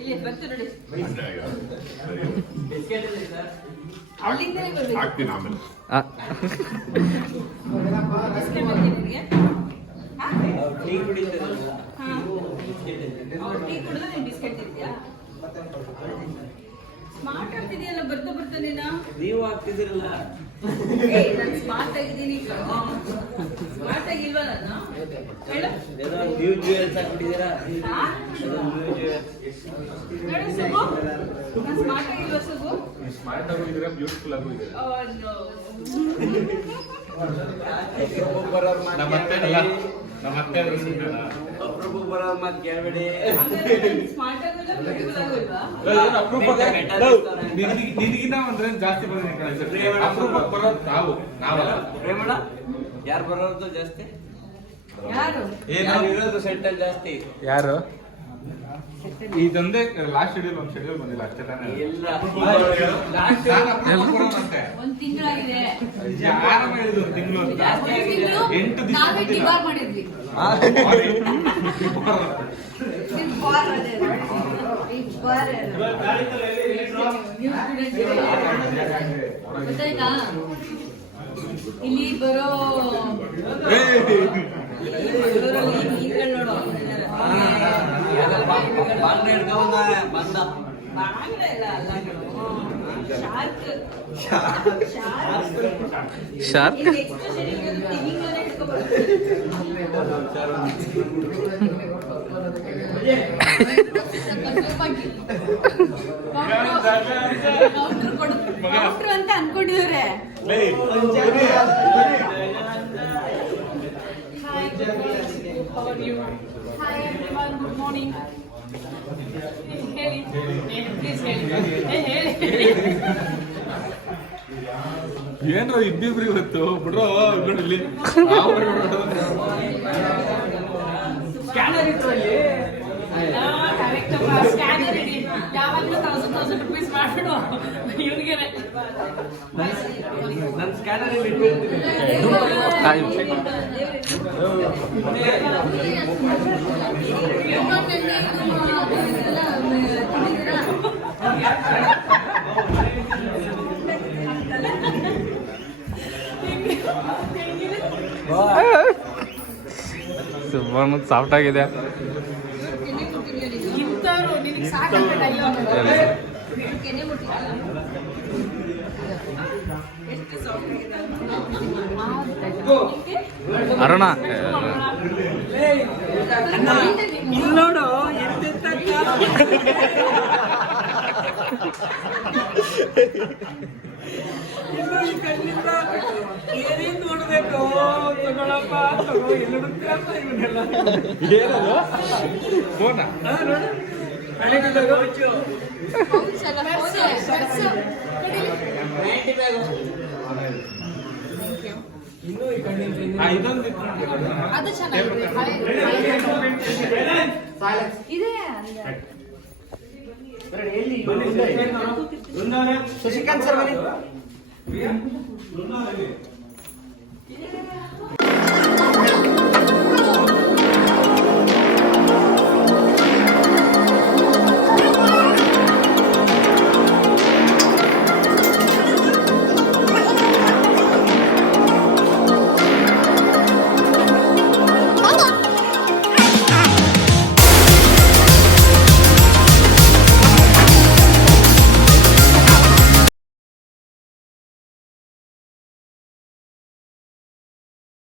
ಇಲ್ಲಿ ಬರ್ತೀವಿ ನೋಡಿ. ಆಗ್ತೀನಿ ಆಮೇಲೆ. ಟೀ ಕುಡಿದ್ರೆ ನೀನು ಬಿಸ್ಕೆಟ್ ತಿಂತೀಯಾ? ಸ್ಮಾರ್ಟ್ ಆಗ್ತಿದೆಯಲ್ಲ ಬರ್ತಾ ಬರ್ತಾ ನೀನು. ನೀವು ಆಗ್ತಿದ್ದೀರಲ್ಲ. ನಾನು ಸ್ಮಾರ್ಟ್ ಆಗಿದ್ದೀನಿ. ಸ್ಮಾರ್ಟ್ ಆಗಿಲ್ವಾ ನಾನು? ಹೇಳು. ಏನೋ ನ್ಯೂ ಜ್ಯುವೆಲ್ಸ್ ಹಾಕ್ಬಿಟ್ಟಿದ್ದೀರಾ? ಹೇಳು ಸುಗು. ನಾನು ಸ್ಮಾರ್ಟ್ ಆಗಿಲ್ವಾ ಸುಗು? Smart ಆಗೋಗಿದ್ದೀರಾ, beautiful ಆಗೋಗಿದ್ದೀರಾ. ನಮ್ಮತ್ತೆ ಅಪ್ರೂಪ ಬರೋ ಮಾತು ಕೇಳಬೇಡಿ. ಸ್ಮಾರ್ಟ್ ಆಗೋಲ್ಲ, ಬ್ಯೂಟಿಫುಲ್ ಆಗೋಲ್ವಾ? ನಿನಗಿನ್ನ ಒಂದ್ರೆ ಜಾಸ್ತಿ ಬಂದಿದೆ. ಅಪ್ರೂಪ ಬರೋದು ನಾವಲ್ಲ. ಪ್ರೇಮಣ ಯಾರು ಬರೋದು ಜಾಸ್ತಿ? ಯಾರು? ಇರೋದು ಸೆಂಟಲ್ ಜಾಸ್ತಿ. ಯಾರು? ಇದೊಂದೇ ಲಾಸ್ಟ್ ಶೆಡ್ಯೂಲ್, ಒಂದು ಶೆಡ್ಯೂಲ್ ಬಂದಿಲ್ಲ ಅಷ್ಟೇ ತಾನೇ. ಇಲ್ಲ ಒಂದ್ ತಿಂಗಳಾಗಿದೆ. ಯಾರು ಹೇಳಿದ್ರು ತಿಂಗಳು ಅಂತ? 8 ದಿವಸ ಮಾಡಿದ್ವಿ. ಇಲ್ಲಿ ಬರೋ ಶಾರ್ಕ್ ಕೌಂಟ್ರು ಅಂತ ಅನ್ಕೊಂಡಿವ್ರೆ. Hi everyone, good morning. ಹೇಳಿ, ಪ್ಲೀಸ್ ಹೇಳಿ. ಏನ್ರ ಇಬ್ಬಿಬ್ರು ಇವತ್ತು ಬಿಡ್ರೋ ನೋಡಿ. ಸ್ಕ್ಯಾನರ್ ಇತ್ತು ಅಲ್ಲಿ. ಸ್ಕ್ಯಾನರ್ ಇಡಿ. ಯಾವಾಗಲೂ 1000 ರೂಪೀಸ್ ಮಾಡ್ಬಿಡು ಇವ್ರಿಗೆ. ನನ್ನ ಸ್ಕ್ಯಾನರ್ ಇಲ್ಲಿ ಇಟ್ಟಿರ್ತೀನಿ. ಸುಮ್ಮನೆ ಸಾಫ್ಟ್ ಆಗಿದೆ. ಅರುಣ ನೋಡು ಏನೇನ್ ನೋಡ್ಬೇಕು. ತಗೊಳಪ್ಪ ತಗೋ. ಇವನ್ನೆಲ್ಲ ಏನದು ಫೋನ? ಇದೊಂದು ಅದು ಚೆನ್ನಾಗಿದೆ. ಶಶಿಕಾಂತ್ ಸರ್ ಬನ್ನಿ.